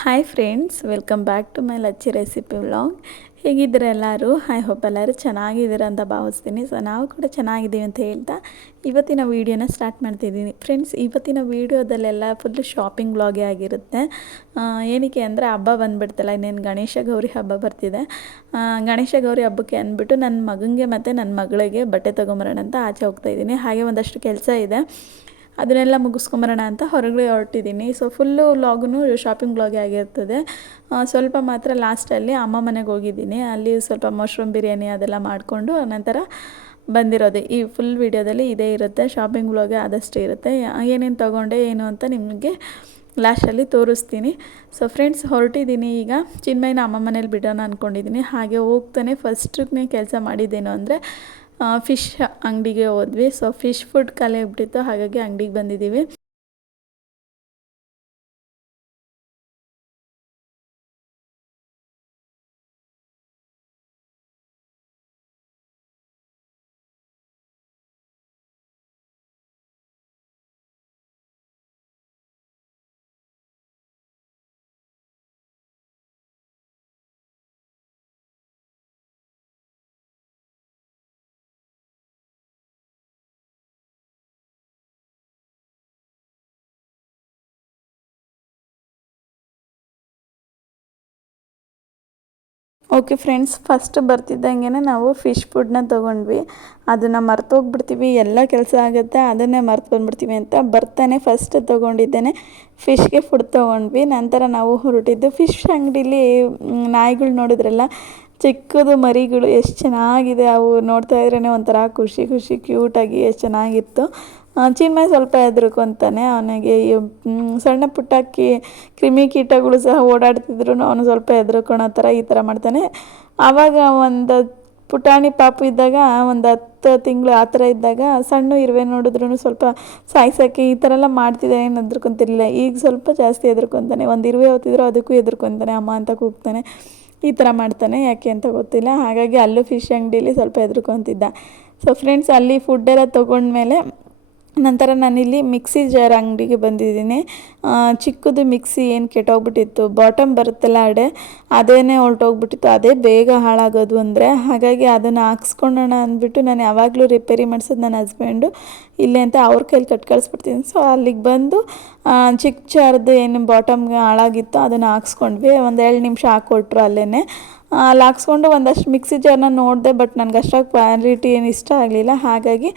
Hi friends, welcome back to my Lacchi recipe vlog. ಹೇಗಿದ್ದೀರ ಎಲ್ಲರೂ? I hope ಎಲ್ಲರೂ ಚೆನ್ನಾಗಿದ್ದೀರ ಅಂತ ಭಾವಿಸ್ತೀನಿ. ಸೊ ನಾವು ಕೂಡ ಚೆನ್ನಾಗಿದ್ದೀವಿ ಅಂತ ಹೇಳ್ತಾ ಇವತ್ತಿನ ವೀಡಿಯೋನ ಸ್ಟಾರ್ಟ್ ಮಾಡ್ತಿದ್ದೀನಿ. ಫ್ರೆಂಡ್ಸ್, ಇವತ್ತಿನ ವೀಡಿಯೋದಲ್ಲೆಲ್ಲ ಫುಲ್ಲು ಶಾಪಿಂಗ್ ವ್ಲಾಗೇ ಆಗಿರುತ್ತೆ. ಏನಕ್ಕೆ ಅಂದರೆ ಹಬ್ಬ ಬಂದುಬಿಡ್ತಲ್ಲ, ಇನ್ನೇನು ಗಣೇಶ ಗೌರಿ ಹಬ್ಬ ಬರ್ತಿದೆ. ಗಣೇಶ ಗೌರಿ ಹಬ್ಬಕ್ಕೆ ಅಂದ್ಬಿಟ್ಟು ನನ್ನ ಮಗನಿಗೆ ಮತ್ತು ನನ್ನ ಮಗಳಿಗೆ ಬಟ್ಟೆ ತೊಗೊಂಬರೋಣ ಅಂತ ಆಚೆ ಹೋಗ್ತಾಯಿದ್ದೀನಿ. ಹಾಗೆ ಒಂದಷ್ಟು ಕೆಲಸ ಇದೆ, ಅದನ್ನೆಲ್ಲ ಮುಗಿಸ್ಕೊಂಬರೋಣ ಅಂತ ಹೊರಗಡೆ ಹೊರಟಿದ್ದೀನಿ. ಸೊ ಫುಲ್ಲು ವ್ಲಾಗೂ ಶಾಪಿಂಗ್ ವ್ಲಾಗೇ ಆಗಿರ್ತದೆ. ಸ್ವಲ್ಪ ಮಾತ್ರ ಲಾಸ್ಟಲ್ಲಿ ಅಮ್ಮ ಮನೆಗೆ ಹೋಗಿದ್ದೀನಿ. ಅಲ್ಲಿ ಸ್ವಲ್ಪ ಮಶ್ರೂಮ್ ಬಿರಿಯಾನಿ ಅದೆಲ್ಲ ಮಾಡಿಕೊಂಡು ನಂತರ ಬಂದಿರೋದು. ಈ ಫುಲ್ ವೀಡಿಯೋದಲ್ಲಿ ಇದೇ ಇರುತ್ತೆ, ಶಾಪಿಂಗ್ ವ್ಲಾಗೇ ಆದಷ್ಟು ಇರುತ್ತೆ. ಏನೇನು ತೊಗೊಂಡೆ ಏನು ಅಂತ ನಿಮಗೆ ಲಾಸ್ಟಲ್ಲಿ ತೋರಿಸ್ತೀನಿ. ಸೊ ಫ್ರೆಂಡ್ಸ್, ಹೊರಟಿದ್ದೀನಿ ಈಗ. ಚಿನ್ಮಯ್ಯನ ಅಮ್ಮ ಮನೇಲಿ ಬಿಡೋಣ ಅಂದ್ಕೊಂಡಿದ್ದೀನಿ. ಹಾಗೆ ಹೋಗ್ತಾನೆ ಫಸ್ಟ್ನೇ ಕೆಲಸ ಮಾಡಿದ್ದೇನು ಅಂದರೆ ಫಿಶ್ ಅಂಗಡಿಗೆ ಹೋದ್ವಿ. ಸೊ ಫಿಶ್ ಫುಡ್ ಖಾಲಿ ಆಗಿಬಿಟ್ಟಿತ್ತು, ಹಾಗಾಗಿ ಅಂಗಡಿಗೆ ಬಂದಿದ್ದೀವಿ. ಓಕೆ ಫ್ರೆಂಡ್ಸ್, ಫಸ್ಟ್ ಬರ್ತಿದ್ದಂಗೆ ನಾವು ಫಿಶ್ ಫುಡ್ನ ತೊಗೊಂಡ್ವಿ. ಅದನ್ನು ಮರ್ತೋಗ್ಬಿಡ್ತೀವಿ, ಎಲ್ಲ ಕೆಲಸ ಆಗುತ್ತೆ, ಅದನ್ನೇ ಮರ್ತು ಬಂದುಬಿಡ್ತೀವಿ ಅಂತ ಬರ್ತಾನೆ ಫಸ್ಟ್ ತೊಗೊಂಡಿದ್ದೇನೆ ಫಿಶ್ಗೆ ಫುಡ್ ತೊಗೊಂಡ್ವಿ. ನಂತರ ನಾವು ಹೊರಟಿದ್ದು ಫಿಶ್ ಅಂಗಡೀಲಿ. ನಾಯಿಗಳು ನೋಡಿದ್ರಲ್ಲ, ಚಿಕ್ಕದು ಮರಿಗಳು ಎಷ್ಟು ಚೆನ್ನಾಗಿದೆ. ಅವು ನೋಡ್ತಾ ಇದ್ರೇ ಒಂಥರ ಖುಷಿ ಖುಷಿ ಕ್ಯೂಟಾಗಿ ಎಷ್ಟು ಚೆನ್ನಾಗಿತ್ತು. ಚಿನ್ಮಯ್ ಸ್ವಲ್ಪ ಹೆದರ್ಕೊಂತಾನೆ. ಅವನಿಗೆ ಸಣ್ಣ ಪುಟ್ಟ ಕ್ರಿಮಿ ಕೀಟಗಳು ಸಹ ಓಡಾಡ್ತಿದ್ರು ಅವನು ಸ್ವಲ್ಪ ಹೆದರ್ಕೊಳೋ ಥರ ಈ ಥರ ಮಾಡ್ತಾನೆ. ಆವಾಗ ಒಂದು ಪುಟಾಣಿ ಪಾಪು ಇದ್ದಾಗ, ಒಂದು 10 ತಿಂಗಳು ಆ ಥರ ಇದ್ದಾಗ ಸಣ್ಣ ಇರುವೆ ನೋಡಿದ್ರೂ ಸ್ವಲ್ಪ ಸಾಯ್ಸೋಕ್ಕೆ ಈ ಥರ ಎಲ್ಲ ಮಾಡ್ತಿದ್ದೆ, ಏನು ಹೆದರ್ಕೊತಿರ್ಲಿಲ್ಲ. ಈಗ ಸ್ವಲ್ಪ ಜಾಸ್ತಿ ಹೆದರ್ಕೊತಾನೆ. ಒಂದು ಇರುವೆ ಹೋಗ್ತಿದ್ರು ಅದಕ್ಕೂ ಹೆದರ್ಕೊತಾನೆ, ಅಮ್ಮ ಅಂತ ಕೂಗ್ತಾನೆ. ಈ ಥರ ಮಾಡ್ತಾನೆ, ಯಾಕೆ ಅಂತ ಗೊತ್ತಿಲ್ಲ. ಹಾಗಾಗಿ ಅಲ್ಲೂ ಫಿಶ್ ಅಂಗಡೀಲಿ ಸ್ವಲ್ಪ ಹೆದರ್ಕೊತಿದ್ದ. ಸೊ ಫ್ರೆಂಡ್ಸ್, ಅಲ್ಲಿ ಫುಡ್ಡೆಲ್ಲ ತೊಗೊಂಡ್ಮೇಲೆ ನಂತರ ನಾನಿಲ್ಲಿ ಮಿಕ್ಸಿ ಜಾರ್ ಅಂಗಡಿಗೆ ಬಂದಿದ್ದೀನಿ. ಚಿಕ್ಕದು ಮಿಕ್ಸಿ ಏನು ಕೆಟ್ಟೋಗ್ಬಿಟ್ಟಿತ್ತು, ಬಾಟಮ್ ಬರುತ್ತಲ್ಲ ಅದೇನೇ ಹೊರಟೋಗ್ಬಿಟ್ಟಿತ್ತು. ಅದೇ ಬೇಗ ಹಾಳಾಗೋದು ಅಂದರೆ, ಹಾಗಾಗಿ ಅದನ್ನು ಹಾಕ್ಸ್ಕೊಳ್ಳೋಣ ಅಂದ್ಬಿಟ್ಟು ನಾನು ಯಾವಾಗಲೂ ರಿಪೇರಿ ಮಾಡಿಸೋದು ನನ್ನ ಹಸ್ಬೆಂಡು ಇಲ್ಲೇ ಅಂತ ಅವ್ರ ಕೈಲಿ ಕಳ್ಸ್ಬಿಡ್ತೀನಿ. ಸೊ ಅಲ್ಲಿಗೆ ಬಂದು ಚಿಕ್ಕ ಜಾರ್ದು ಏನು ಬಾಟಮ್ಗೆ ಹಾಳಾಗಿತ್ತು ಅದನ್ನು ಹಾಕ್ಸ್ಕೊಂಡ್ವಿ. ಒಂದು 2 ನಿಮಿಷ ಹಾಕ್ಕೊಟ್ರು ಅಲ್ಲೇ. ಅಲ್ಲಿ ಹಾಕ್ಸ್ಕೊಂಡು ಒಂದಷ್ಟು ಮಿಕ್ಸಿ ಜಾರ್ನ ನೋಡಿದೆ, ಬಟ್ ನನಗೆ ಅಷ್ಟಾಗಿ ಕ್ವಾಲಿಟಿ ಏನು ಇಷ್ಟ ಆಗಲಿಲ್ಲ. ಹಾಗಾಗಿ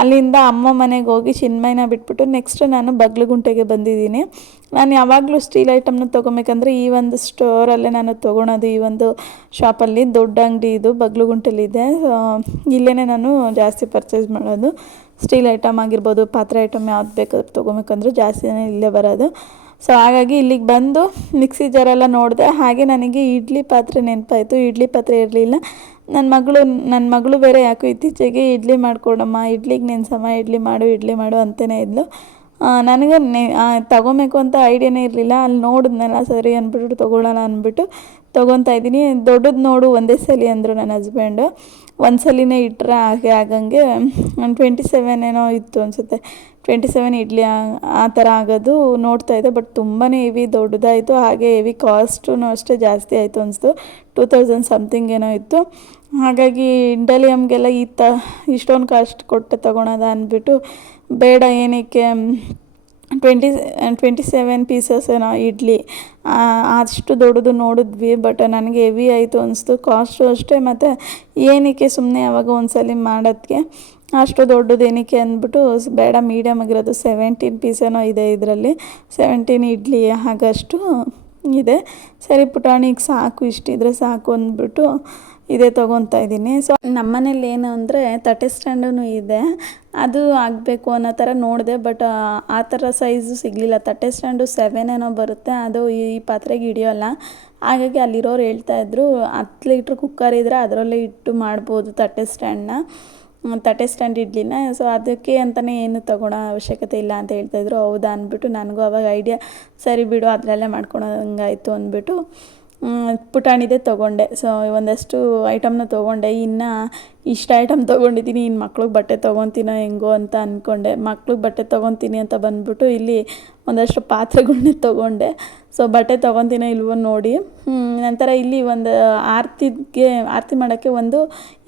ಅಲ್ಲಿಂದ ಅಮ್ಮ ಮನೆಗೆ ಹೋಗಿ ಚಿನ್ಮಯ್ಯನ ಬಿಟ್ಬಿಟ್ಟು ನೆಕ್ಸ್ಟ್ ನಾನು ಬಗ್ಲುಗುಂಟೆಗೆ ಬಂದಿದ್ದೀನಿ. ನಾನು ಯಾವಾಗಲೂ ಸ್ಟೀಲ್ ಐಟಮ್ನ ತೊಗೊಬೇಕಂದ್ರೆ ಈ ಒಂದು ಸ್ಟೋರಲ್ಲೇ ನಾನು ತೊಗೊಳೋದು. ಈ ಒಂದು ಶಾಪಲ್ಲಿ ದೊಡ್ಡ ಅಂಗಡಿ ಇದು ಬಗ್ಲುಗುಂಟೆಲಿದೆ. ಇಲ್ಲೇ ನಾನು ಜಾಸ್ತಿ ಪರ್ಚೇಸ್ ಮಾಡೋದು. ಸ್ಟೀಲ್ ಐಟಮ್ ಆಗಿರ್ಬೋದು, ಪಾತ್ರೆ ಐಟಮ್ ಯಾವ್ದು ಬೇಕಾದ್ರೂ ತೊಗೊಬೇಕಂದ್ರೆ ಜಾಸ್ತಿನೇ ಇಲ್ಲೇ ಬರೋದು. ಸೊ ಹಾಗಾಗಿ ಇಲ್ಲಿಗೆ ಬಂದು ಮಿಕ್ಸಿ ಜಾರೆಲ್ಲ ನೋಡಿದೆ. ಹಾಗೆ ನನಗೆ ಇಡ್ಲಿ ಪಾತ್ರೆ ನೆನಪಾಯಿತು. ಇಡ್ಲಿ ಪಾತ್ರೆ ಇರಲಿಲ್ಲ. ನನ್ನ ಮಗಳು ಬೇರೆ ಯಾಕೋ ಇತ್ತೀಚೆಗೆ ಇಡ್ಲಿ ಮಾಡಿಕೊಡಮ್ಮ, ಇಡ್ಲಿಗೆ ನೆನೆಸಮ್ಮ, ಇಡ್ಲಿ ಮಾಡು ಅಂತಲೇ ಇದ್ಲು. ನನಗೆ ತಗೊಬೇಕು ಅಂತ ಐಡಿಯಾನೇ ಇರಲಿಲ್ಲ. ಅಲ್ಲಿ ನೋಡಿದ್ನಲ್ಲ, ಸರಿ ಅಂದ್ಬಿಟ್ಟು ತೊಗೊಳ್ಳೋಣ ಅಂದ್ಬಿಟ್ಟು ತೊಗೊತಾ ಇದ್ದೀನಿ. ದೊಡ್ಡದು ನೋಡು ಒಂದೇ ಸಲ ಅಂದರು ನನ್ನ ಹಸ್ಬೆಂಡು. ಒಂದು ಸಲಿನೇ ಇಟ್ಟರೆ ಆಗಂಗೆ 27 ಏನೋ ಇತ್ತು ಅನಿಸುತ್ತೆ. 27 ಇಡ್ಲಿ ಆ ಥರ ಆಗೋದು ನೋಡ್ತಾಯಿದ್ದೆ. ಬಟ್ ತುಂಬಾ ಹೆವಿ ದೊಡ್ಡದಾಯಿತು. ಹಾಗೆ ಹೆವಿ ಕಾಸ್ಟೂ ಅಷ್ಟೇ ಜಾಸ್ತಿ ಆಯಿತು ಅನಿಸ್ತು. 2000 ಸಮಥಿಂಗ್ ಏನೋ ಇತ್ತು. ಹಾಗಾಗಿ ಇಂಡಲಿಯಮ್ಗೆಲ್ಲ ಇಷ್ಟೊಂದು ಕಾಸ್ಟ್ ಕೊಟ್ಟು ತೊಗೊಳೋದ ಅಂದ್ಬಿಟ್ಟು ಬೇಡ, ಏನಕ್ಕೆ 27 ಪೀಸಸ್ ಏನೋ ಇಡ್ಲಿ ಅಷ್ಟು ದೊಡ್ಡದು ನೋಡಿದ್ವಿ. ಬಟ್ ನನಗೆ ಹೆವಿ ಆಯಿತು ಅನಿಸ್ತು, ಕಾಸ್ಟು ಅಷ್ಟೇ. ಮತ್ತು ಏನಕ್ಕೆ ಸುಮ್ಮನೆ ಯಾವಾಗ ಒಂದ್ಸಲ ಮಾಡೋದಕ್ಕೆ ಅಷ್ಟು ದೊಡ್ಡದು ಏನಕ್ಕೆ ಅಂದ್ಬಿಟ್ಟು ಬೇಡ, ಮೀಡಿಯಮ್ ಆಗಿರೋದು 17 ಪೀಸ್ ಏನೋ ಇದೆ ಇದರಲ್ಲಿ. 17 ಇಡ್ಲಿ ಆಗಷ್ಟು ಇದೆ. ಸರಿ ಪುಟಾಣಿಗೆ ಸಾಕು, ಇಷ್ಟಿದ್ರೆ ಸಾಕು ಅಂದ್ಬಿಟ್ಟು ಇದೇ ತೊಗೊತಾ ಇದ್ದೀನಿ. ಸೊ ನಮ್ಮನೇಲಿ ಏನು ಅಂದರೆ ತಟ್ಟೆ ಸ್ಟ್ಯಾಂಡೂ ಇದೆ. ಅದು ಆಗಬೇಕು ಅನ್ನೋ ಥರ ನೋಡಿದೆ, ಬಟ್ ಆ ಥರ ಸೈಜು ಸಿಗಲಿಲ್ಲ. ತಟ್ಟೆ ಸ್ಟ್ಯಾಂಡು 7 ಏನೋ ಬರುತ್ತೆ, ಅದು ಈ ಪಾತ್ರೆಗೆ ಹಿಡಿಯೋಲ್ಲ. ಹಾಗಾಗಿ ಅಲ್ಲಿರೋರು ಹೇಳ್ತಾಯಿದ್ರು 10 ಲೀಟ್ರ್ ಕುಕ್ಕರ್ ಇದ್ದರೆ ಅದರಲ್ಲೇ ಇಟ್ಟು ಮಾಡ್ಬೋದು ತಟ್ಟೆ ಸ್ಟ್ಯಾಂಡ್ ಇಡ್ಲಿನ. ಸೊ ಅದಕ್ಕೆ ಅಂತಲೇ ಏನು ತೊಗೊಳೋ ಅವಶ್ಯಕತೆ ಇಲ್ಲ ಅಂತ ಹೇಳ್ತಾಯಿದ್ರು. ಹೌದಾ ಅಂದ್ಬಿಟ್ಟು ನನಗೂ ಅವಾಗ ಐಡಿಯಾ, ಸರಿ ಬಿಡು ಅದರಲ್ಲೇ ಮಾಡ್ಕೊಳೋಂಗಾಯಿತು ಅಂದ್ಬಿಟ್ಟು ಪುಟಾಣಿದೇ ತೊಗೊಂಡೆ. ಸೊ ಒಂದಷ್ಟು ಐಟಮ್ನ ತೊಗೊಂಡೆ. ಇನ್ನು ಇಷ್ಟು ಐಟಮ್ ತೊಗೊಂಡಿದ್ದೀನಿ, ಇನ್ನು ಮಕ್ಳಿಗೆ ಬಟ್ಟೆ ತೊಗೊತೀನೋ ಹೆಂಗೋ ಅಂತ ಅಂದ್ಕೊಂಡೆ. ಮಕ್ಳಿಗೆ ಬಟ್ಟೆ ತೊಗೊತೀನಿ ಅಂತ ಬಂದ್ಬಿಟ್ಟು ಇಲ್ಲಿ ಒಂದಷ್ಟು ಪಾತ್ರೆಗಳ್ನೇ ತೊಗೊಂಡೆ. ಸೊ ಬಟ್ಟೆ ತೊಗೊತೀನೋ ಇಲ್ವೋ ನೋಡಿ. ನಂತರ ಇಲ್ಲಿ ಒಂದು ಆರತಿ ಮಾಡೋಕ್ಕೆ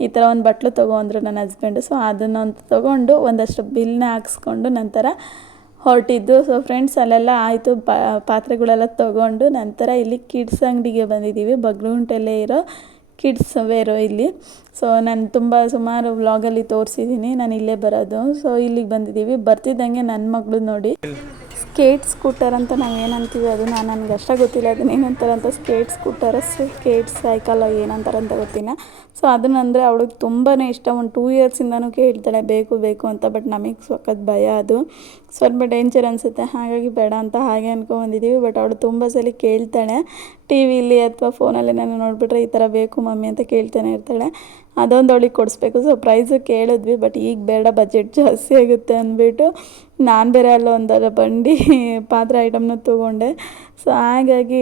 ಈ ಥರ ಒಂದು ಬಟ್ಲು ತೊಗೊಂಡ್ರು ನನ್ನ ಹಸ್ಬೆಂಡು. ಸೊ ಅದನ್ನೊಂದು ತೊಗೊಂಡು ಒಂದಷ್ಟು ಬಿಲ್ನ ಹಾಕ್ಸ್ಕೊಂಡು ನಂತರ ಹೊರಟಿದ್ದು. ಸೊ ಫ್ರೆಂಡ್ಸ್ ಅಲ್ಲೆಲ್ಲ ಆಯಿತು, ಪಾತ್ರೆಗಳೆಲ್ಲ ತೊಗೊಂಡು ನಂತರ ಇಲ್ಲಿ ಕಿಡ್ಸ್ ಅಂಗಡಿಗೆ ಬಂದಿದ್ದೀವಿ. ಬಗ್ಲುಗುಂಟೆಯಲ್ಲೇ ಇರೋ ಕಿಡ್ಸ್ ವೇರು ಇಲ್ಲಿ. ಸೊ ನಾನು ಸುಮಾರು ವ್ಲಾಗಲ್ಲಿ ತೋರಿಸಿದ್ದೀನಿ ನಾನು ಇಲ್ಲೇ ಬರೋದು. ಸೊ ಇಲ್ಲಿಗೆ ಬಂದಿದ್ದೀವಿ. ಬರ್ತಿದ್ದಂಗೆ ನನ್ನ ಮಗಳು ನೋಡಿ ಸ್ಕೂಟರ್ ಅಂತ ನಾವು ಏನಂತೀವಿ ಅದು ನನಗೆ ಅಷ್ಟೇ ಗೊತ್ತಿಲ್ಲ, ಅದನ್ನ ಏನಂತಾರೆ ಅಂತ. ಸ್ಕೇಟ್ ಸೈಕಲ್ ಏನಂತಾರೆ ಅಂತ ಗೊತ್ತಿಲ್ಲ. ಸೊ ಅದನ್ನಂದರೆ ಅವಳಿಗೆ ತುಂಬಾ ಇಷ್ಟ. ಒಂದು 2 ಇಯರ್ಸಿಂದನೂ ಕೇಳ್ತಾಳೆ ಬೇಕು ಅಂತ. ಬಟ್ ನಮಗೆ ಸಖತ್ ಭಯ, ಅದು ಸ್ವಲ್ಪ ಡೇಂಜರ್ ಅನಿಸುತ್ತೆ. ಹಾಗಾಗಿ ಬೇಡ ಅಂತ ಹಾಗೆ ಅಂದ್ಕೊಂಡಿದ್ದೀವಿ. ಬಟ್ ಅವಳು ತುಂಬ ಸಲ ಕೇಳ್ತಾಳೆ, ಟಿ ವಿಲಿ ಅಥವಾ ಫೋನಲ್ಲಿ ನಾನು ನೋಡಿಬಿಟ್ರೆ ಈ ಥರ ಬೇಕು ಮಮ್ಮಿ ಅಂತ ಕೇಳ್ತಾನೆ ಇರ್ತಾಳೆ. ಅದೊಂದು ಅವಳಿಗೆ ಕೊಡಿಸ್ಬೇಕು. ಸೊ ಪ್ರೈಸು ಕೇಳಿದ್ವಿ, ಬಟ್ ಈಗ ಬೇಡ, ಬಜೆಟ್ ಜಾಸ್ತಿ ಆಗುತ್ತೆ ಅಂದ್ಬಿಟ್ಟು ನಾನು ಬೇರೆ ಅಲ್ಲೊಂದರ ಬಂಡಿ ಪಾತ್ರೆ ಐಟಮ್ನ ತೊಗೊಂಡೆ. ಸೊ ಹಾಗಾಗಿ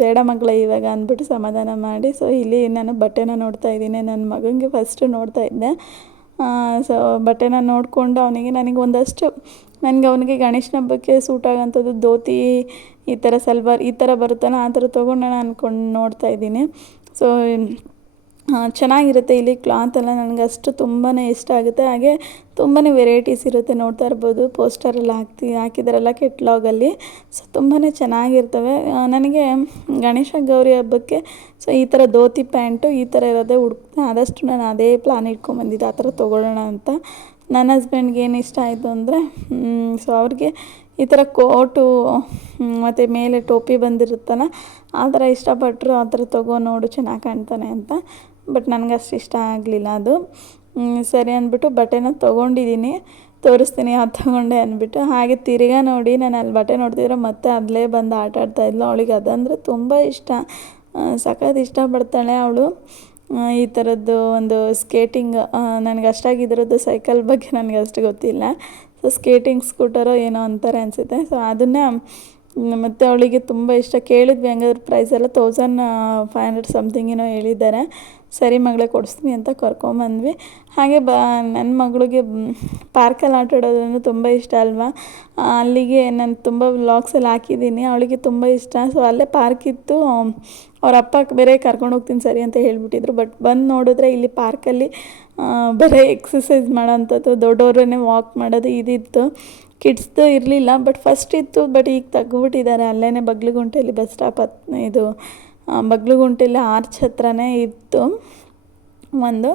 ಬೇಡ ಮಕ್ಕಳ ಇವಾಗ ಅಂದ್ಬಿಟ್ಟು ಸಮಾಧಾನ ಮಾಡಿ. ಸೊ ಇಲ್ಲಿ ನಾನು ಬಟ್ಟೆನ ನೋಡ್ತಾ ಇದ್ದೀನಿ. ನನ್ನ ಮಗನಿಗೆ ಫಸ್ಟು ನೋಡ್ತಾ ಇದ್ದೆ. ಸೊ ಬಟ್ಟೆನ ನೋಡಿಕೊಂಡು ನನಗೆ ಒಂದಷ್ಟು ಅವನಿಗೆ ಗಣೇಶನ ಹಬ್ಬಕ್ಕೆ ಸೂಟ್ ಆಗೋಂಥದ್ದು ಧೋತಿ, ಈ ಥರ ಸಲ್ವಾರ್ ಈ ಥರ ಬರುತ್ತಲ್ಲ, ಆ ಥರ ತೊಗೊಂಡೋಣ ಅಂದ್ಕೊಂಡು ನೋಡ್ತಾ ಇದ್ದೀನಿ. ಸೊ ಚೆನ್ನಾಗಿರುತ್ತೆ. ಇಲ್ಲಿ ಕ್ಲಾತ್ ಎಲ್ಲ ನನಗೆ ಅಷ್ಟು ತುಂಬಾ ಇಷ್ಟ ಆಗುತ್ತೆ. ಹಾಗೆ ತುಂಬಾ ವೆರೈಟೀಸ್ ಇರುತ್ತೆ, ನೋಡ್ತಾ ಇರ್ಬೋದು. ಪೋಸ್ಟರೆಲ್ಲ ಹಾಕಿದಾರಲ್ಲ ಕೆಟ್ಲಾಗಲ್ಲಿ. ಸೊ ತುಂಬಾ ಚೆನ್ನಾಗಿರ್ತವೆ. ನನಗೆ ಗಣೇಶ ಗೌರಿ ಹಬ್ಬಕ್ಕೆ ಸೊ ಈ ಥರ ಧೋತಿ ಪ್ಯಾಂಟು ಈ ಥರ ಇರೋದೇ ಆದಷ್ಟು ನಾನು ಅದೇ ಪ್ಲಾನ್ ಇಟ್ಕೊಂಬಂದಿದ್ದೆ, ಆ ಥರ ತೊಗೊಳ್ಳೋಣ ಅಂತ. ನನ್ನ ಹಸ್ಬೆಂಡ್ಗೆ ಏನು ಇಷ್ಟ ಆಯಿತು ಅಂದರೆ ಸೊ ಅವ್ರಿಗೆ ಈ ಥರ ಕೋಟು ಮತ್ತು ಮೇಲೆ ಟೋಪಿ ಬಂದಿರುತ್ತಲ್ಲ ಆ ಥರ ಇಷ್ಟಪಟ್ಟರು. ಆ ಥರ ನೋಡು ಚೆನ್ನಾಗಿ ಕಾಣ್ತಾನೆ ಅಂತ. ಬಟ್ ನನಗೆ ಅಷ್ಟು ಇಷ್ಟ ಆಗಲಿಲ್ಲ ಅದು. ಸರಿ ಅಂದ್ಬಿಟ್ಟು ಬಟ್ಟೆನ ತೊಗೊಂಡಿದ್ದೀನಿ, ತೋರಿಸ್ತೀನಿ ಯಾವ್ದು ತೊಗೊಂಡೆ ಅಂದ್ಬಿಟ್ಟು. ಹಾಗೆ ತಿರ್ಗಾ ನೋಡಿ ನಾನು ಅಲ್ಲಿ ಬಟ್ಟೆ ನೋಡ್ತಿದ್ರೆ ಮತ್ತೆ ಅಲ್ಲೇ ಬಂದು ಆಟ ಆಡ್ತಾಯಿದ್ಲು. ಅವಳಿಗೆ ಅದಂದರೆ ತುಂಬ ಇಷ್ಟ, ಸಖತ್ ಇಷ್ಟಪಡ್ತಾಳೆ ಅವಳು. ಈ ಥರದ್ದು ಒಂದು ಸ್ಕೇಟಿಂಗ್ ನನಗೆ ಅಷ್ಟಾಗಿದ್ರದ್ದು ಸೈಕಲ್ ಬಗ್ಗೆ ನನಗೆ ಅಷ್ಟು ಗೊತ್ತಿಲ್ಲ. ಸೊ ಸ್ಕೇಟಿಂಗ್ ಸ್ಕೂಟರೋ ಏನೋ ಅಂತಾರೆ ಅನಿಸುತ್ತೆ. ಸೊ ಅದನ್ನು ಮತ್ತು ಅವಳಿಗೆ ತುಂಬ ಇಷ್ಟ. ಕೇಳಿದ್ವಿ ಹಂಗಾದ್ರೆ ಪ್ರೈಸ್ ಎಲ್ಲ 1500 ಸಮಥಿಂಗ್ ಏನೋ ಹೇಳಿದ್ದಾರೆ. ಸರಿ ಮಗಳೇ ಕೊಡಿಸ್ತೀನಿ ಅಂತ ಕರ್ಕೊಂಬಂದ್ವಿ. ಹಾಗೆ ನನ್ನ ಮಗಳಿಗೆ ಪಾರ್ಕಲ್ಲಿ ಆಟ ಆಡೋದಂದ್ರೆ ತುಂಬ ಇಷ್ಟ ಅಲ್ವಾ. ಅಲ್ಲಿಗೆ ನಾನು ತುಂಬ ವ್ಲಾಗ್ಸಲ್ಲಿ ಹಾಕಿದ್ದೀನಿ, ಅವಳಿಗೆ ತುಂಬ ಇಷ್ಟ. ಸೊ ಅಲ್ಲೇ ಪಾರ್ಕ್ ಇತ್ತು. ಅವ್ರ ಅಪ್ಪ ಬೇರೆ ಕರ್ಕೊಂಡು ಹೋಗ್ತೀನಿ ಸರಿ ಅಂತ ಹೇಳಿಬಿಟ್ಟಿದ್ರು. ಬಟ್ ಬಂದು ನೋಡಿದ್ರೆ ಇಲ್ಲಿ ಪಾರ್ಕಲ್ಲಿ ಬರೀ ಎಕ್ಸಸೈಸ್ ಮಾಡೋಂಥದ್ದು, ದೊಡ್ಡವ್ರನ್ನೇ ವಾಕ್ ಮಾಡೋದು ಇದಿತ್ತು. ಕಿಡ್ಸ್ದು ಇರಲಿಲ್ಲ, ಬಟ್ ಫಸ್ಟ್ ಇತ್ತು. ಬಟ್ ಈಗ ತೆಗ್ದುಬಿಟ್ಟಿದ್ದಾರೆ. ಅಲ್ಲೇ ಬಗ್ಲುಗುಂಟೆಯಲ್ಲಿ ಬಸ್ ಸ್ಟಾಪ್ ಇದು ಬಗ್ಲುಗುಂಟೆಯಲ್ಲಿ ಆರ್ಚ್ ಹತ್ರನೇ ಇತ್ತು ಒಂದು.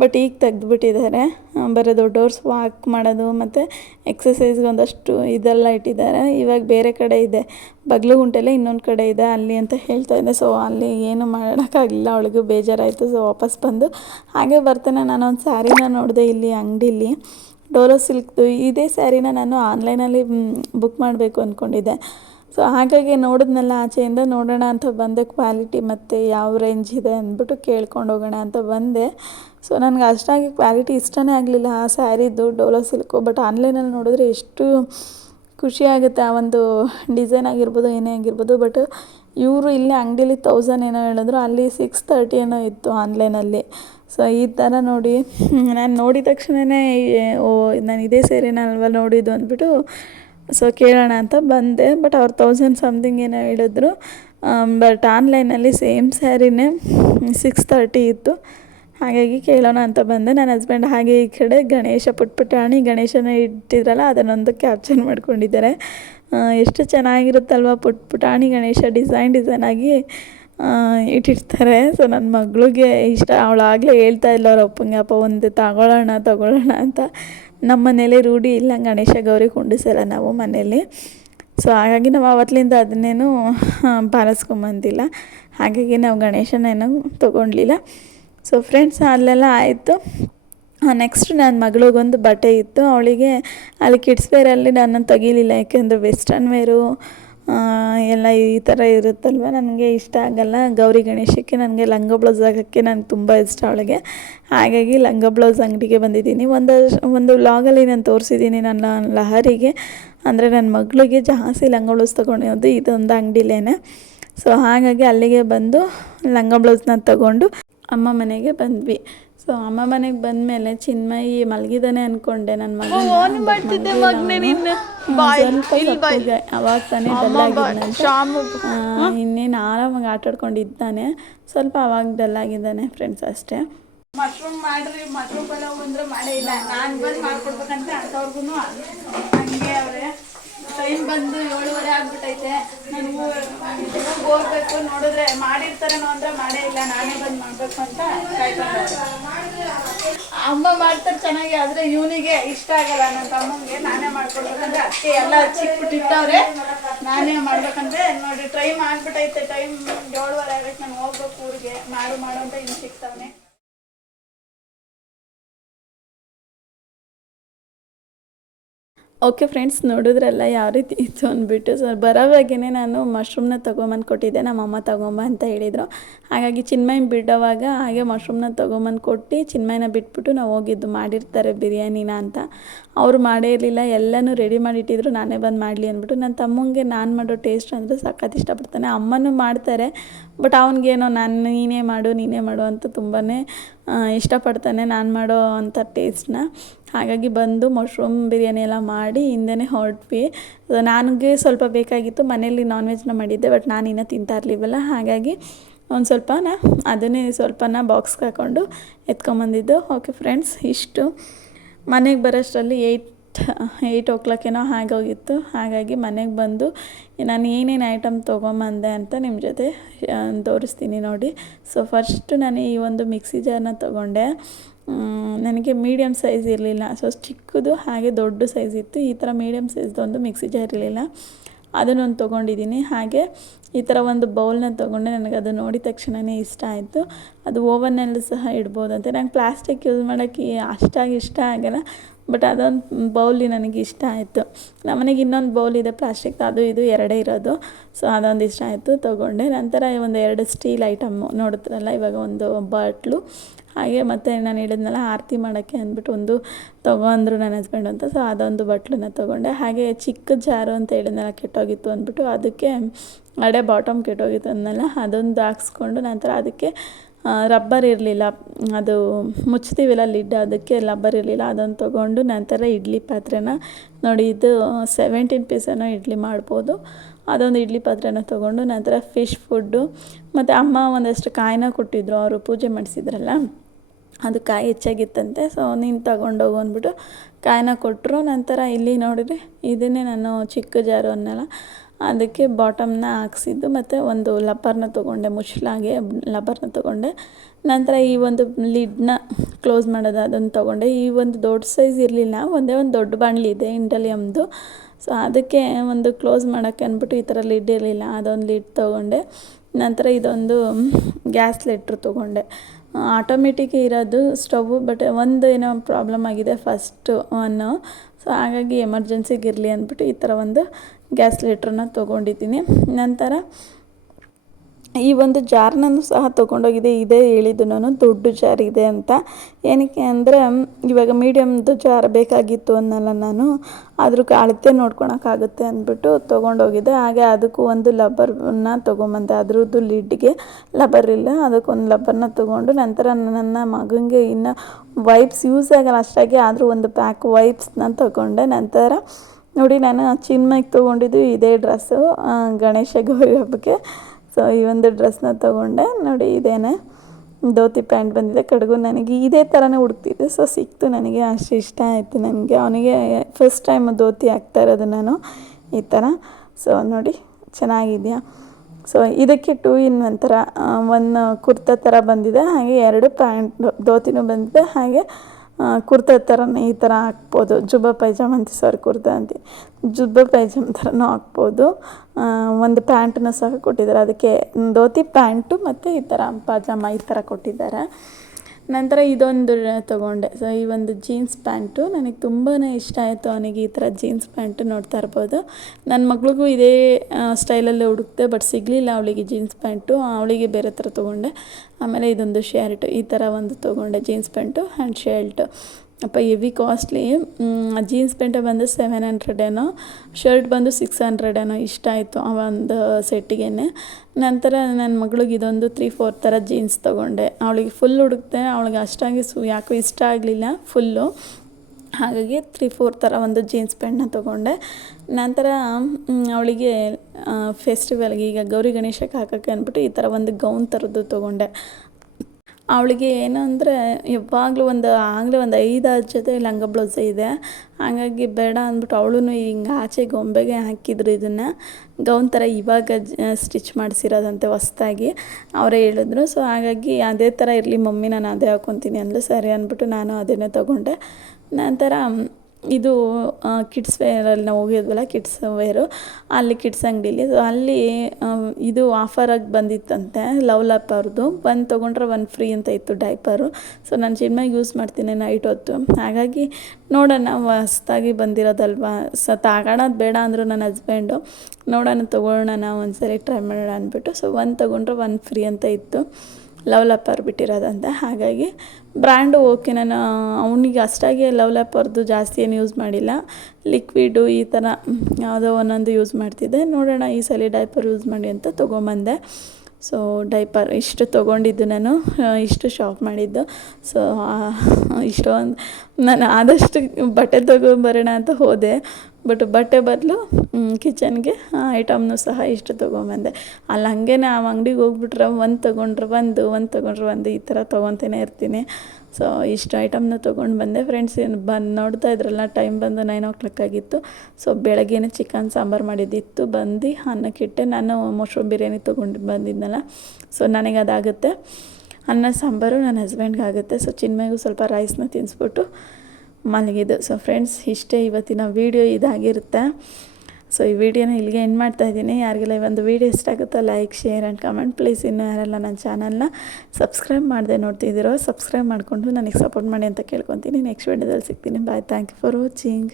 ಬಟ್ ಈಗ ತೆಗ್ದುಬಿಟ್ಟಿದ್ದಾರೆ. ಬರೀ ದೊಡ್ಡವ್ರು ವಾಕ್ ಮಾಡೋದು ಮತ್ತು ಎಕ್ಸಸೈಸ್ಗೆ ಒಂದಷ್ಟು ಇದೆಲ್ಲ ಇಟ್ಟಿದ್ದಾರೆ. ಇವಾಗ ಬೇರೆ ಕಡೆ ಇದೆ, ಬಗ್ಲುಗುಂಟೆಲ್ಲೇ ಇನ್ನೊಂದು ಕಡೆ ಇದೆ ಅಲ್ಲಿ ಅಂತ ಹೇಳ್ತಾ ಇದ್ದೆ. ಸೊ ಅಲ್ಲಿ ಏನು ಮಾಡೋಕ್ಕಾಗಲಿಲ್ಲ, ಅವಳಿಗೂ ಬೇಜಾರಾಯಿತು. ಸೊ ವಾಪಸ್ ಬಂದು ಹಾಗೆ ಬರ್ತಾನೆ ನಾನೊಂದು ಸ್ಯಾರಿನ ನೋಡಿದೆ ಇಲ್ಲಿ ಅಂಗಡೀಲಿ, ಡೋಲೋ ಸಿಲ್ಕ್ದು. ಇದೇ ಸ್ಯಾರಿನ ನಾನು ಆನ್ಲೈನಲ್ಲಿ ಬುಕ್ ಮಾಡಬೇಕು ಅಂದ್ಕೊಂಡಿದ್ದೆ. ಸೊ ಹಾಗಾಗಿ ನೋಡಿದ್ನೆಲ್ಲ ಆಚೆಯಿಂದ ನೋಡೋಣ ಅಂತ ಬಂದೆ. ಕ್ವಾಲಿಟಿ ಮತ್ತು ಯಾವ ರೇಂಜ್ ಇದೆ ಅಂದ್ಬಿಟ್ಟು ಕೇಳ್ಕೊಂಡು ಹೋಗೋಣ ಅಂತ ಬಂದೆ. ಸೊ ನನಗೆ ಅಷ್ಟಾಗಿ ಕ್ವಾಲಿಟಿ ಇಷ್ಟನೇ ಆಗಲಿಲ್ಲ ಆ ಸ್ಯಾರಿದು ಡೋಲೋ ಸಿಲ್ಕು. ಬಟ್ ಆನ್ಲೈನಲ್ಲಿ ನೋಡಿದ್ರೆ ಎಷ್ಟು ಖುಷಿಯಾಗುತ್ತೆ. ಆ ಒಂದು ಡಿಸೈನ್ ಆಗಿರ್ಬೋದು, ಏನೇ ಆಗಿರ್ಬೋದು. ಬಟ್ ಇವರು ಇಲ್ಲಿ ಅಂಗಡೀಲಿ 1000 ಏನೋ ಹೇಳಿದ್ರು, ಅಲ್ಲಿ 630 ಏನೋ ಇತ್ತು ಆನ್ಲೈನಲ್ಲಿ. ಸೊ ಈ ಥರ ನೋಡಿ ನಾನು ನೋಡಿದ ತಕ್ಷಣವೇ ನಾನು ಇದೇ ಸೀರೆನ ಅಲ್ವಾ ನೋಡಿದ್ದು ಅಂದ್ಬಿಟ್ಟು ಸೊ ಕೇಳೋಣ ಅಂತ ಬಂದೆ. ಬಟ್ ಅವ್ರು 1000 ಸಮಥಿಂಗ್ ಏನೋ ಹೇಳಿದ್ರು. ಬಟ್ ಆನ್ಲೈನಲ್ಲಿ ಸೇಮ್ ಸ್ಯಾರಿನೇ 630 ಇತ್ತು. ಹಾಗಾಗಿ ಕೇಳೋಣ ಅಂತ ಬಂದೆ. ನನ್ನ ಹಸ್ಬೆಂಡ್ ಹಾಗೆ ಈ ಕಡೆ ಗಣೇಶ ಪುಟ್ಪುಟಾಣಿ ಗಣೇಶನ ಇಟ್ಟಿದ್ರಲ್ಲ ಅದನ್ನೊಂದು ಕ್ಯಾಪ್ಚರ್ ಮಾಡ್ಕೊಂಡಿದ್ದಾರೆ. ಎಷ್ಟು ಚೆನ್ನಾಗಿರುತ್ತಲ್ವ, ಪುಟ್ಪುಟಾಣಿ ಗಣೇಶ ಡಿಸೈನ್ ಆಗಿ ಇಟ್ಟಿರ್ತಾರೆ. ಸೊ ನನ್ನ ಮಗಳಿಗೆ ಇಷ್ಟ. ಅವಳಾಗಲೇ ಹೇಳ್ತಾ ಇಲ್ಲ ಅವ್ರ ಅಪ್ಪಂಗೆ, ಅಪ್ಪ ಒಂದು ತಗೊಳ್ಳೋಣ ಅಂತ. ನಮ್ಮ ಮನೇಲಿ ರೂಢಿ ಇಲ್ಲ ಗಣೇಶ ಗೌರಿ ಕುಂಡಿಸಲ್ಲ ನಾವು ಮನೇಲಿ. ಸೊ ಹಾಗಾಗಿ ನಾವು ಅವತ್ತಿಂದ ಅದನ್ನೇನು ಪಾಲಿಸ್ಕೊಂಬಂದಿಲ್ಲ. ಹಾಗಾಗಿ ನಾವು ಗಣೇಶನೇನು ತೊಗೊಳ್ಲಿಲ್ಲ. ಸೊ ಫ್ರೆಂಡ್ಸ್ ಅಲ್ಲೆಲ್ಲ ಆಯಿತು. ನೆಕ್ಸ್ಟ್ ನನ್ನ ಮಗಳಿಗೊಂದು ಬಟ್ಟೆ ಇತ್ತು. ಅವಳಿಗೆ ಅಲ್ಲಿ ಕಿಡ್ಸ್ ವೇರಲ್ಲಿ ನಾನು ತೆಗೀಲಿಲ್ಲ, ಯಾಕೆಂದರೆ ವೆಸ್ಟರ್ನ್ ವೇರು ಎಲ್ಲ ಈ ಥರ ಇರುತ್ತಲ್ವ, ನನಗೆ ಇಷ್ಟ ಆಗಲ್ಲ. ಗೌರಿ ಗಣೇಶಕ್ಕೆ ನನಗೆ ಲಂಗ ಬ್ಲೌಸ್ ಹಾಕೋಕ್ಕೆ ನನಗೆ ತುಂಬ ಇಷ್ಟ ಅವಳಿಗೆ. ಹಾಗಾಗಿ ಲಂಗ ಬ್ಲೌಸ್ ಅಂಗಡಿಗೆ ಬಂದಿದ್ದೀನಿ. ಒಂದು ವ್ಲಾಗಲ್ಲಿ ನಾನು ತೋರಿಸಿದ್ದೀನಿ ನನ್ನ ಲಹರಿಗೆ, ಅಂದರೆ ನನ್ನ ಮಗಳಿಗೆ ಜಾಸ್ತಿ ಲಂಗ ಬ್ಲೌಸ್ ತೊಗೊಂಡಿರೋದು ಇದೊಂದು ಅಂಗಡಿಲೇ. ಸೊ ಹಾಗಾಗಿ ಅಲ್ಲಿಗೆ ಬಂದು ಲಂಗ ಬ್ಲೌಸ್ನ ತಗೊಂಡು ಅಮ್ಮ ಮನೆಗೆ ಬಂದ್ವಿ. ಸೊ ಅಮ್ಮ ಮನೆಗೆ ಬಂದಮೇಲೆ ಚಿನ್ಮಯಿ ಮಲಗಿದಾನೆ ಅಂದ್ಕೊಂಡೆ ನನ್ನ ಅವಾಗ ತಾನೇ ಇನ್ನೇನು ಆರಾಮಾಗಿ ಆಟಾಡ್ಕೊಂಡಿದ್ದಾನೆ. ಸ್ವಲ್ಪ ಅವಾಗ ಡಲ್ಲಾಗಿದ್ದಾನೆ ಫ್ರೆಂಡ್ಸ್ ಅಷ್ಟೇ. ಮಶ್ರೂಮ್ ಮಾಡ್ರಿ, ಮಶ್ರೂಮ್ ಪಲಾವ್ ಅಂದ್ರೆ ಮಾಡೇ ಇಲ್ಲ. ನಾನು ಬಂದು ಮಾಡ್ಕೊಡ್ಬೇಕಂತ ಅಂಥವ್ರಿಗೂ ಹಂಗೆ ಅವರೇ. ಟೈಮ್ ಬಂದು 7:30 ಆಗ್ಬಿಟ್ಟೈತೆ. ನನಗೂ ಹೋಗ್ಬೇಕು. ನೋಡಿದ್ರೆ ಮಾಡಿರ್ತಾರೇನೋ ಅಂದರೆ ಮಾಡೇ ಇಲ್ಲ. ನಾನೇ ಬಂದು ಮಾಡಬೇಕು ಅಂತ ಕಾಯ್ಕೊಂಡು ಅಮ್ಮ ಮಾಡ್ತಾರೆ ಚೆನ್ನಾಗಿ. ಆದರೆ ಇವನಿಗೆ ಇಷ್ಟ ಆಗಲ್ಲ. ನನ್ನ ತಮ್ಮನಿಗೆ ನಾನೇ ಮಾಡ್ಕೊಡ್ಬೇಕಂದ್ರೆ ಅದಕ್ಕೆ ಎಲ್ಲ ಚಿಕ್ಬಿಟ್ಟಿಟ್ಟವ್ರೆ. ನಾನೇ ಮಾಡ್ಬೇಕಂದ್ರೆ ನೋಡಿ ಟೈಮ್ ಆಗ್ಬಿಟ್ಟೈತೆ. ಟೈಮ್ 7:30 ಆಗೈತೆ. ನಾನು ಹೋಗ್ಬೇಕು ಊರಿಗೆ. ಮಾಡು ಅಂತ ಇನ್ನು ಸಿಗ್ತಾವನೆ. ಓಕೆ ಫ್ರೆಂಡ್ಸ್, ನೋಡಿದ್ರಲ್ಲ ಯಾವ ರೀತಿ ಇತ್ತು ಅಂದ್ಬಿಟ್ಟು. ಸೊ ಬರೋವಾಗೇ ನಾನು ಮಶ್ರೂಮ್ನ ತೊಗೊಂಬಂದು ಕೊಟ್ಟಿದ್ದೆ. ನಮ್ಮಮ್ಮ ತೊಗೊಂಬ ಅಂತ ಹೇಳಿದರು. ಹಾಗಾಗಿ ಚಿನ್ಮಯನ ಬಿಡೋವಾಗ ಹಾಗೆ ಮಶ್ರೂಮ್ನ ತೊಗೊಂಬಂದು ಕೊಟ್ಟು ಚಿನ್ಮಯನ ಬಿಟ್ಬಿಟ್ಟು ನಾವು ಹೋಗಿದ್ದು. ಮಾಡಿರ್ತಾರೆ ಬಿರಿಯಾನಿನ ಅಂತ. ಅವರು ಮಾಡೇ ಇರಲಿಲ್ಲ. ಎಲ್ಲನೂ ರೆಡಿ ಮಾಡಿಟ್ಟಿದ್ರು. ನಾನೇ ಬಂದು ಮಾಡಲಿ ಅಂದ್ಬಿಟ್ಟು. ನನ್ನ ತಮ್ಮಂಗೆ ನಾನು ಮಾಡೋ ಟೇಸ್ಟ್ ಅಂದರೆ ಸಖತ್ ಇಷ್ಟಪಡ್ತಾನೆ. ಅಮ್ಮನೂ ಮಾಡ್ತಾರೆ, ಬಟ್ ಅವನಿಗೇನೋ ನೀನೇ ಮಾಡು ಅಂತ ತುಂಬಾ ಇಷ್ಟಪಡ್ತಾನೆ ನಾನು ಮಾಡೋ ಅಂಥ ಟೇಸ್ಟ್ನ. ಹಾಗಾಗಿ ಬಂದು ಮಶ್ರೂಮ್ ಬಿರಿಯಾನಿ ಎಲ್ಲ ಮಾಡಿ ಹಿಂದೆನೇ ಹೊರಟ್ವಿ. ನನಗೆ ಸ್ವಲ್ಪ ಬೇಕಾಗಿತ್ತು. ಮನೇಲಿ ನಾನ್ ವೆಜ್ನ ಮಾಡಿದ್ದೆ, ಬಟ್ ನಾನು ಇನ್ನೂ ತಿಂತಾ ಇರಲಿಲ್ಲ. ಹಾಗಾಗಿ ಒಂದು ಅದನ್ನೇ ಸ್ವಲ್ಪನ ಬಾಕ್ಸ್ಗೆ ಹಾಕ್ಕೊಂಡು ಎತ್ಕೊಂಬಂದಿದ್ದು. ಓಕೆ ಫ್ರೆಂಡ್ಸ್, ಇಷ್ಟು ಮನೆಗೆ ಬರೋಷ್ಟರಲ್ಲಿ 8 ಏನೋ ಆಗೋಗಿತ್ತು. ಹಾಗಾಗಿ ಮನೆಗೆ ಬಂದು ನಾನು ಏನೇನು ಐಟಮ್ ತೊಗೊಂಬಂದೆ ಅಂತ ನಿಮ್ಮ ಜೊತೆ ತೋರಿಸ್ತೀನಿ ನೋಡಿ. ಸೊ ಫಸ್ಟು ನಾನು ಈ ಒಂದು ಮಿಕ್ಸಿ ಜಾರ್ನ ತೊಗೊಂಡೆ. ನನಗೆ ಮೀಡಿಯಮ್ ಸೈಜ್ ಇರಲಿಲ್ಲ. ಸೊ ಚಿಕ್ಕದು ಹಾಗೆ ದೊಡ್ಡ ಸೈಜ್ ಇತ್ತು. ಈ ಥರ ಮೀಡಿಯಮ್ ಸೈಜ್ದೊಂದು ಮಿಕ್ಸಿ ಜಾರ್ ಇರಲಿಲ್ಲ, ಅದನ್ನೊಂದು ತೊಗೊಂಡಿದ್ದೀನಿ. ಹಾಗೆ ಈ ಥರ ಒಂದು ಬೌಲ್ನ ತೊಗೊಂಡೆ. ನನಗೆ ಅದು ನೋಡಿದ ತಕ್ಷಣವೇ ಇಷ್ಟ ಆಯಿತು. ಅದು ಓವನ್ನಲ್ಲೂ ಸಹ ಇಡ್ಬೋದಂತೆ. ನಂಗೆ ಪ್ಲಾಸ್ಟಿಕ್ ಯೂಸ್ ಮಾಡೋಕ್ಕೆ ಅಷ್ಟಾಗಿ ಇಷ್ಟ ಆಗಲ್ಲ, ಬಟ್ ಅದೊಂದು ಬೌಲಿ ನನಗೆ ಇಷ್ಟ ಆಯಿತು. ನಮ್ಮನೆಗೆ ಇನ್ನೊಂದು ಬೌಲ್ ಇದೆ ಪ್ಲಾಸ್ಟಿಕ್, ಅದು ಇದು ಎರಡೇ ಇರೋದು. ಸೊ ಅದೊಂದು ಇಷ್ಟ ಆಯಿತು, ತೊಗೊಂಡೆ. ನಂತರ ಒಂದು 2 ಸ್ಟೀಲ್ ಐಟಮ್ಮು ನೋಡುತ್ತಲ್ಲ ಇವಾಗ, ಒಂದು ಬಾಟ್ಲು, ಹಾಗೆ ಮತ್ತು ನಾನು ಹೇಳಿದ್ನಲ್ಲ ಆರತಿ ಮಾಡೋಕ್ಕೆ ಅಂದ್ಬಿಟ್ಟು ಒಂದು ತೊಗೊಂಡ್ರು ನನ್ನ ಹಸ್ಬೆಂಡ್ ಅಂತ. ಸೊ ಅದೊಂದು ಬಟ್ಲನ್ನ ತೊಗೊಂಡೆ. ಹಾಗೆ ಚಿಕ್ಕ ಜಾರು ಅಂತ ಹೇಳಿದ್ನಲ್ಲ ಕೆಟ್ಟೋಗಿತ್ತು ಅಂದ್ಬಿಟ್ಟು, ಅದಕ್ಕೆ ಅಡೆ ಬಾಟಮ್ ಕೆಟ್ಟೋಗಿತ್ತು ಅಂದನಲ್ಲ, ಅದೊಂದು ಹಾಕ್ಸ್ಕೊಂಡು ನಂತರ ಅದಕ್ಕೆ ರಬ್ಬರ್ ಇರಲಿಲ್ಲ, ಅದು ಮುಚ್ತೀವಿಲ್ಲ ಲಿಡ್, ಅದಕ್ಕೆ ರಬ್ಬರ್ ಇರಲಿಲ್ಲ. ಅದನ್ನು ತೊಗೊಂಡು ನಂತರ ಇಡ್ಲಿ ಪಾತ್ರೆನ ನೋಡಿ, ಇದು 17 ಪೀಸನ್ನು ಇಡ್ಲಿ ಮಾಡ್ಬೋದು. ಅದೊಂದು ಇಡ್ಲಿ ಪಾತ್ರೆನ ತೊಗೊಂಡು ನಂತರ ಫಿಶ್ ಫುಡ್ಡು ಮತ್ತು ಅಮ್ಮ ಒಂದಷ್ಟು ಕಾಯಿನ ಕೊಟ್ಟಿದ್ದರು. ಅವರು ಪೂಜೆ ಮಾಡಿಸಿದ್ರಲ್ಲ, ಅದು ಕಾಯಿ ಹೆಚ್ಚಾಗಿತ್ತಂತೆ. ಸೊ ನೀನು ತಗೊಂಡೋಗು ಅಂದ್ಬಿಟ್ಟು ಕಾಯಿನ ಕೊಟ್ಟರು. ನಂತರ ಇಲ್ಲಿ ನೋಡಿದರೆ ಇದನ್ನೇ ನಾನು ಚಿಕ್ಕ ಜಾರು ಅನ್ನಲ್ಲ, ಅದಕ್ಕೆ ಬಾಟಮ್ನ ಹಾಕ್ಸಿದ್ದು ಮತ್ತು ಒಂದು ಲಬ್ಬರ್ನ ತೊಗೊಂಡೆ, ಮುಚ್ಚಲಾಗೆ ಲಬ್ಬರ್ನ ತೊಗೊಂಡೆ. ನಂತರ ಈ ಒಂದು ಲಿಡ್ನ ಕ್ಲೋಸ್ ಮಾಡೋದು ಅದನ್ನು ತೊಗೊಂಡೆ. ಈ ಒಂದು ದೊಡ್ಡ ಸೈಜ್ ಇರಲಿಲ್ಲ, ಒಂದೇ ಒಂದು ದೊಡ್ಡ ಬಾಣಲಿ ಇದೆ ಇಂಡಲಿಯಮ್ದು. ಸೊ ಅದಕ್ಕೆ ಒಂದು ಕ್ಲೋಸ್ ಮಾಡೋಕ್ಕೆ ಅಂದ್ಬಿಟ್ಟು ಈ ಥರ ಲಿಡ್ ಇರಲಿಲ್ಲ, ಅದೊಂದು ಲಿಡ್ ತೊಗೊಂಡೆ. ನಂತರ ಇದೊಂದು ಗ್ಯಾಸ್ ಲಿಟ್ರ್ ತೊಗೊಂಡೆ. ಆಟೋಮೆಟಿಕ್ ಇರೋದು ಸ್ಟವ್ವು, ಬಟ್ ಒಂದು ಏನೋ ಪ್ರಾಬ್ಲಮ್ ಆಗಿದೆ ಫಸ್ಟು ಒನ್ನು. ಸೊ ಹಾಗಾಗಿ ಎಮರ್ಜೆನ್ಸಿಗೆ ಇರಲಿ ಅಂದ್ಬಿಟ್ಟು ಈ ಥರ ಒಂದು ಗ್ಯಾಸ್ ಲೀಟ್ರನ್ನ ತೊಗೊಂಡಿದ್ದೀನಿ. ನಂತರ ಈ ಒಂದು ಜಾರ್ನೂ ಸಹ ತೊಗೊಂಡೋಗಿದೆ. ಇದೇ ಹೇಳಿದ್ದು ನಾನು, ದೊಡ್ಡ ಜಾರ್ ಇದೆ ಅಂತ. ಏನಕ್ಕೆ ಅಂದರೆ ಇವಾಗ ಮೀಡಿಯಮ್ದು ಜಾರ್ ಬೇಕಾಗಿತ್ತು ಅನ್ನಲ್ಲ ನಾನು, ಅದ್ರ ಅಳತೆ ನೋಡ್ಕೊಳಕ್ಕಾಗುತ್ತೆ ಅಂದ್ಬಿಟ್ಟು ತೊಗೊಂಡೋಗಿದ್ದೆ. ಹಾಗೆ ಅದಕ್ಕೂ ಒಂದು ಲಬ್ಬರ್ನ ತೊಗೊಂಬಂದೆ. ಅದ್ರದ್ದು ಲಿಡ್ಗೆ ಲಬ್ಬರ್ ಇಲ್ಲ, ಅದಕ್ಕೊಂದು ಲಬ್ಬರ್ನ ತೊಗೊಂಡು ನಂತರ ನನ್ನ ಮಗನಿಗೆ ಇನ್ನು ವೈಪ್ಸ್ ಯೂಸ್ ಆಗಲ್ಲ ಅಷ್ಟಾಗಿ, ಆದರೂ ಒಂದು ಪ್ಯಾಕ್ ವೈಪ್ಸ್ನ ತೊಗೊಂಡೆ. ನಂತರ ನೋಡಿ, ನಾನು ಚಿನ್ಮಯ್ಗೆ ತೊಗೊಂಡಿದ್ದು ಇದೇ ಡ್ರೆಸ್ಸು ಗಣೇಶ ಗೌರಿ ಹಬ್ಬಕ್ಕೆ. ಸೊ ಈ ಒಂದು ಡ್ರೆಸ್ನ ತೊಗೊಂಡೆ ನೋಡಿ. ಇದೇನೆ ಧೋತಿ ಪ್ಯಾಂಟ್ ಬಂದಿದೆ. ಕಡೆಗೂ ನನಗೆ ಇದೇ ಥರನೇ ಹುಡುಕ್ತಿದ್ದೆ, ಸೊ ಸಿಕ್ತು ನನಗೆ. ಅಷ್ಟು ಇಷ್ಟ ಆಯಿತು ನನಗೆ. ಅವನಿಗೆ ಫಸ್ಟ್ ಟೈಮ್ ಧೋತಿ ಹಾಕ್ತಾ ಇರೋದು ನಾನು ಈ ಥರ. ಸೊ ನೋಡಿ ಚೆನ್ನಾಗಿದೆಯಾ. ಸೊ ಇದಕ್ಕೆ 2 in 1 ಥರ, ಒಂದು ಕುರ್ತಾ ಥರ ಬಂದಿದೆ, ಹಾಗೆ 2 ಪ್ಯಾಂಟ್ ಧೋತಿನೂ ಬಂದಿದೆ, ಹಾಗೆ ಕುರ್ತಾ ಥರನೇ ಈ ಥರ ಹಾಕ್ಬೋದು. ಜುಬ್ಬ ಪೈಜಾಮ ಅಂತ, ಕುರ್ತಾ ಅಂತ, ಜುಬ್ಬ ಪೈಜಾಮ ಥರನೂ ಹಾಕ್ಬೋದು. ಒಂದು ಪ್ಯಾಂಟನ್ನು ಸಹ ಕೊಟ್ಟಿದ್ದಾರೆ. ಅದಕ್ಕೆ ಧೋತಿ ಪ್ಯಾಂಟು ಮತ್ತು ಈ ಥರ ಪೈಜಾಮ ಈ ಥರ ಕೊಟ್ಟಿದ್ದಾರೆ. ನಂತರ ಇದೊಂದು ತೊಗೊಂಡೆ. ಸೊ ಈ ಒಂದು ಜೀನ್ಸ್ ಪ್ಯಾಂಟು ನನಗೆ ತುಂಬಾ ಇಷ್ಟ ಆಯಿತು. ಅವನಿಗೆ ಈ ಥರ ಜೀನ್ಸ್ ಪ್ಯಾಂಟು ನೋಡ್ತಾ ಇರ್ಬೋದು. ನನ್ನ ಮಗಳಿಗೂ ಇದೇ ಸ್ಟೈಲಲ್ಲಿ ಹುಡುಕ್ತೆ, ಬಟ್ ಸಿಗಲಿಲ್ಲ ಅವಳಿಗೆ ಜೀನ್ಸ್ ಪ್ಯಾಂಟು. ಅವಳಿಗೆ ಬೇರೆ ಥರ ತೊಗೊಂಡೆ. ಆಮೇಲೆ ಇದೊಂದು ಶರ್ಟು ಈ ಥರ ಒಂದು ತೊಗೊಂಡೆ, ಜೀನ್ಸ್ ಪ್ಯಾಂಟು ಆ್ಯಂಡ್ ಶರ್ಟು. ಅಪ್ಪ ಹೆವಿ ಕಾಸ್ಟ್ಲಿ. ಜೀನ್ಸ್ ಪ್ಯಾಂಟೇ ಬಂದು 700 ಏನೋ, ಶರ್ಟ್ ಬಂದು 600 ಏನೋ ಇಷ್ಟ ಆಯಿತು ಆ ಒಂದು ಸೆಟ್ಟಿಗೆ. ನಂತರ ನನ್ನ ಮಗಳಿಗೆ ಇದೊಂದು 3-4 ಥರ ಜೀನ್ಸ್ ತೊಗೊಂಡೆ. ಅವಳಿಗೆ ಫುಲ್ ಹುಡುಕ್ತೆ, ಅವಳಿಗೆ ಅಷ್ಟಾಗಿ ಯಾಕೋ ಇಷ್ಟ ಆಗಲಿಲ್ಲ ಫುಲ್ಲು. ಹಾಗಾಗಿ 3-4 ಥರ ಒಂದು ಜೀನ್ಸ್ ಪ್ಯಾಂಟ್ನ ತೊಗೊಂಡೆ. ನಂತರ ಅವಳಿಗೆ ಫೆಸ್ಟಿವಲ್ಗೆ ಈಗ ಗೌರಿ ಗಣೇಶಕ್ಕೆ ಹಾಕೋಕ್ಕೆ ಅಂದ್ಬಿಟ್ಟು ಈ ಥರ ಒಂದು ಗೌನ್ ಥರದ್ದು ತೊಗೊಂಡೆ. ಅವಳಿಗೆ ಏನು ಅಂದರೆ ಯಾವಾಗಲೂ ಆಗಲೇ ಒಂದು 5-6 ಜೊತೆ ಲಂಗ ಬ್ಲೌಸೇ ಇದೆ. ಹಾಗಾಗಿ ಬೇಡ ಅಂದ್ಬಿಟ್ಟು ಅವಳು ಹಿಂಗೆ ಆಚೆ ಗೊಂಬೆಗೆ ಹಾಕಿದ್ರು ಇದನ್ನು ಗೌನ್ ಥರ ಇವಾಗ ಸ್ಟಿಚ್ ಮಾಡಿಸಿರೋದಂತೆ ಹೊಸ್ದಾಗಿ, ಅವರೇ ಹೇಳಿದ್ರು. ಸೊ ಹಾಗಾಗಿ ಅದೇ ಥರ ಇರಲಿ ಮಮ್ಮಿ, ನಾನು ಅದೇ ಹಾಕ್ಕೊತೀನಿ ಅಂದರು. ಸರಿ ಅಂದ್ಬಿಟ್ಟು ನಾನು ಅದನ್ನೇ ತೊಗೊಂಡೆ. ನಂತರ ಇದು ಕಿಡ್ಸ್ ವೇರಲ್ಲಿ ನಾವು ಹೋಗಿದ್ವಲ್ಲ, ಕಿಡ್ಸ್ ವೇರು, ಅಲ್ಲಿ ಕಿಡ್ಸ್ ಅಂಗಡೀಲಿ. ಸೊ ಅಲ್ಲಿ ಇದು ಆಫರಾಗಿ ಬಂದಿತ್ತಂತೆ ಲವ್ ಲ್ಯಾಪ್ ಅವ್ರದ್ದು. ಒಂದು ತೊಗೊಂಡ್ರೆ ಒಂದು ಫ್ರೀ ಅಂತ ಇತ್ತು ಡೈಪರು. ಸೊ ನಾನು ಚಿನ್ಮಗೆ ಯೂಸ್ ಮಾಡ್ತೀನಿ ನೈಟ್ ಹೊತ್ತು. ಹಾಗಾಗಿ ನೋಡೋಣ, ಹೊಸ್ದಾಗಿ ಬಂದಿರೋದಲ್ವಾ, ತಗೊಳೋದು ಬೇಡ ಅಂದರು ನನ್ನ ಹಸ್ಬೆಂಡು. ನೋಡೋಣ ತೊಗೊಳ್ಳೋಣ ಒಂದು ಸರಿ ಟ್ರೈ ಮಾಡೋಣ ಅಂದ್ಬಿಟ್ಟು. ಸೊ ಒಂದು ತೊಗೊಂಡ್ರೆ ಒಂದು ಫ್ರೀ ಅಂತ ಇತ್ತು, ಲವ್ ಲ್ಯಾಪ್ ಅವ್ರು ಬಿಟ್ಟಿರೋದಂತ. ಹಾಗಾಗಿ ಬ್ರ್ಯಾಂಡು ಓಕೆ, ನಾನು ಅವನಿಗೆ ಅಷ್ಟಾಗಿ ಲವ್ ಲ್ಯಾಪ್ ಅವ್ರದ್ದು ಜಾಸ್ತಿ ಏನು ಯೂಸ್ ಮಾಡಿಲ್ಲ. ಲಿಕ್ವಿಡು ಈ ಥರ ಯಾವುದೋ ಒಂದೊಂದು ಯೂಸ್ ಮಾಡ್ತಿದ್ದೆ. ನೋಡೋಣ ಈ ಸಲ ಡೈಪರ್ ಯೂಸ್ ಮಾಡಿ ಅಂತ ತೊಗೊಂಬಂದೆ. ಸೊ ಡೈಪರ್ ಇಷ್ಟು ತೊಗೊಂಡಿದ್ದು ನಾನು, ಇಷ್ಟು ಶಾಪ್ ಮಾಡಿದ್ದು. ಸೊ ಇಷ್ಟೊಂದು ನಾನು ಆದಷ್ಟು ಬಟ್ಟೆ ತೊಗೊಂಬರೋಣ ಅಂತ ಹೋದೆ, ಬಟ್ ಬಟ್ಟೆ ಬದಲು ಕಿಚನ್ಗೆ ಐಟಮ್ನು ಸಹ ಇಷ್ಟು ತೊಗೊಂಬಂದೆ. ಅಲ್ಲಿ ಹಂಗೇ ಆ ಅಂಗಡಿಗೆ ಹೋಗ್ಬಿಟ್ರೆ ಒಂದು ತೊಗೊಂಡ್ರೆ ಒಂದು ಈ ಥರ ತೊಗೊತಾನೆ ಇರ್ತೀನಿ. ಸೊ ಇಷ್ಟು ಐಟಮ್ನ ತೊಗೊಂಡು ಬಂದೆ ಫ್ರೆಂಡ್ಸ್. ನೋಡ್ತಾ ಇದ್ರಲ್ಲ, ಟೈಮ್ ಬಂದು 9 o'clock ಆಗಿತ್ತು. ಸೊ ಬೆಳಗ್ಗೆನೇ ಚಿಕನ್ ಸಾಂಬಾರು ಮಾಡಿದ್ದಿತ್ತು, ಬಂದು ಅನ್ನಕ್ಕಿಟ್ಟೆ. ನಾನು ಮಶ್ರೂಮ್ ಬಿರಿಯಾನಿ ತೊಗೊಂಡು ಬಂದಿದ್ನಲ್ಲ, ಸೊ ನನಗೆ ಅದಾಗುತ್ತೆ. ಅನ್ನ ಸಾಂಬಾರು ನನ್ನ ಹಸ್ಬೆಂಡ್ಗೆ ಆಗುತ್ತೆ. ಸೊ ಚಿನ್ಮಯ್ಗೂ ಸ್ವಲ್ಪ ರೈಸ್ನ ತಿನ್ನಿಸ್ಬಿಟ್ಟು ಮಲಗಿದ್ದು. ಸೊ ಫ್ರೆಂಡ್ಸ್, ಇಷ್ಟೇ ಇವತ್ತಿನ ವೀಡಿಯೋ ಇದಾಗಿರುತ್ತೆ. ಸೊ ಈ ವಿಡಿಯೋನ ಇಲ್ಲಿಗೆ ಎಂಡ್ ಮಾಡ್ತಾಯಿದ್ದೀನಿ. ಯಾರಿಗೆಲ್ಲ ಈ ಒಂದು ವೀಡಿಯೋ ಇಷ್ಟ ಆಗುತ್ತೋ like, share and comment please. ಇನ್ನೂ ಯಾರೆಲ್ಲ ನನ್ನ ಚಾನಲ್ನ ಸಬ್ಸ್ಕ್ರೈಬ್ ಮಾಡದೆ ನೋಡ್ತಿದ್ದೀರೋ ಸಬ್ಸ್ಕ್ರೈಬ್ ಮಾಡಿಕೊಂಡು ನನಗೆ ಸಪೋರ್ಟ್ ಮಾಡಿ ಅಂತ ಕೇಳ್ಕೊತೀನಿ. ನೆಕ್ಸ್ಟ್ ವೀಡಿಯೋದಲ್ಲಿ ಸಿಗ್ತೀನಿ. ಬಾಯ್, ಥ್ಯಾಂಕ್ ಯು ಫಾರ್ ವಾಚಿಂಗ್.